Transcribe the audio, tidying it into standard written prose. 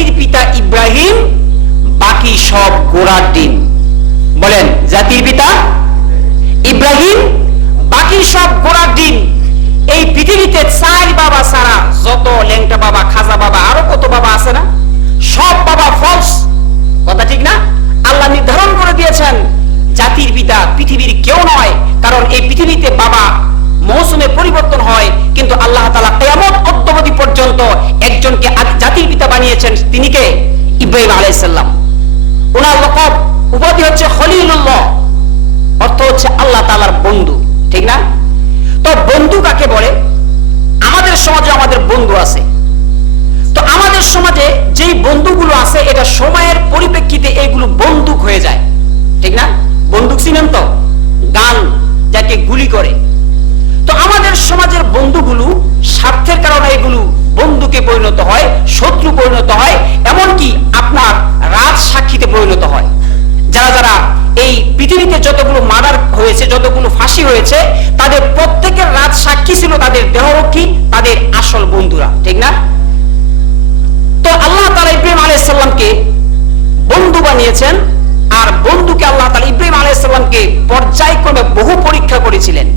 জাতির পিতা ইব্রাহিম, বাকি সব গোড়ার ডিম। বলেন, জাতির পিতা ইব্রাহিম, বাকি সব গোড়ার ডিম। এই পৃথিবীতে চার বাবা ছাড়া যত ল্যাংটা বাবা, খাজা বাবা, আরো কত বাবা আছে না, সব বাবা ফলস। কথা ঠিক না? আল্লাহ নির্ধারণ করে দিয়েছেন জাতির পিতা পৃথিবীর কেউ নয়, কারণ এই পৃথিবীতে বাবা মৌসুমে পরিবর্তন হয়, কিন্তু আল্লাহ তাআলা কিয়ামত অদ্যাবধি পর্যন্ত একজনকে জাতির পিতা বানিয়েছেন। তিনি কে? ইব্রাহিম আলাইহিস সালাম। ওনার লকব উপাধি হচ্ছে খলিলুল্লাহ, অর্থ হচ্ছে আল্লাহ তাআলার বন্ধু। ঠিক না? তো বন্ধু কাকে বলে? আমাদের সমাজে আমাদের বন্ধু আছে। তো আমাদের সমাজে যেই বন্ধুগুলো আছে, এটা সময়ের পরিপ্রেক্ষিতে এগুলো বন্দুক হয়ে যায়। ঠিক না? বন্দুক চিনেন তো? গান যাকে গুলি করে। তো আমাদের সমাজের বন্ধুগুলো স্বার্থের কারণে এগুলো বন্ধুকে পরিণত হয়, শত্রু পরিণত হয়, এমনকি আপনার রাজ সাক্ষীতে পরিণত হয়। যারা যারা এই পৃথিবীতে যতগুলো মার্ডার হয়েছে, যতগুলো ফাঁসি হয়েছে, তাদের প্রত্যেকের রাজ সাক্ষী ছিল তাদের দেহরক্ষী, তাদের আসল বন্ধুরা। ঠিক না? তো আল্লাহ তাআলা ইব্রাহিম আলাইহিস সালামকে বন্ধু বানিয়েছেন, আর বন্ধুকে আল্লাহ তাআলা ইব্রাহিম আলাইহিস সালামকে পর্যায়ক্রমে বহু পরীক্ষা করেছিলেন।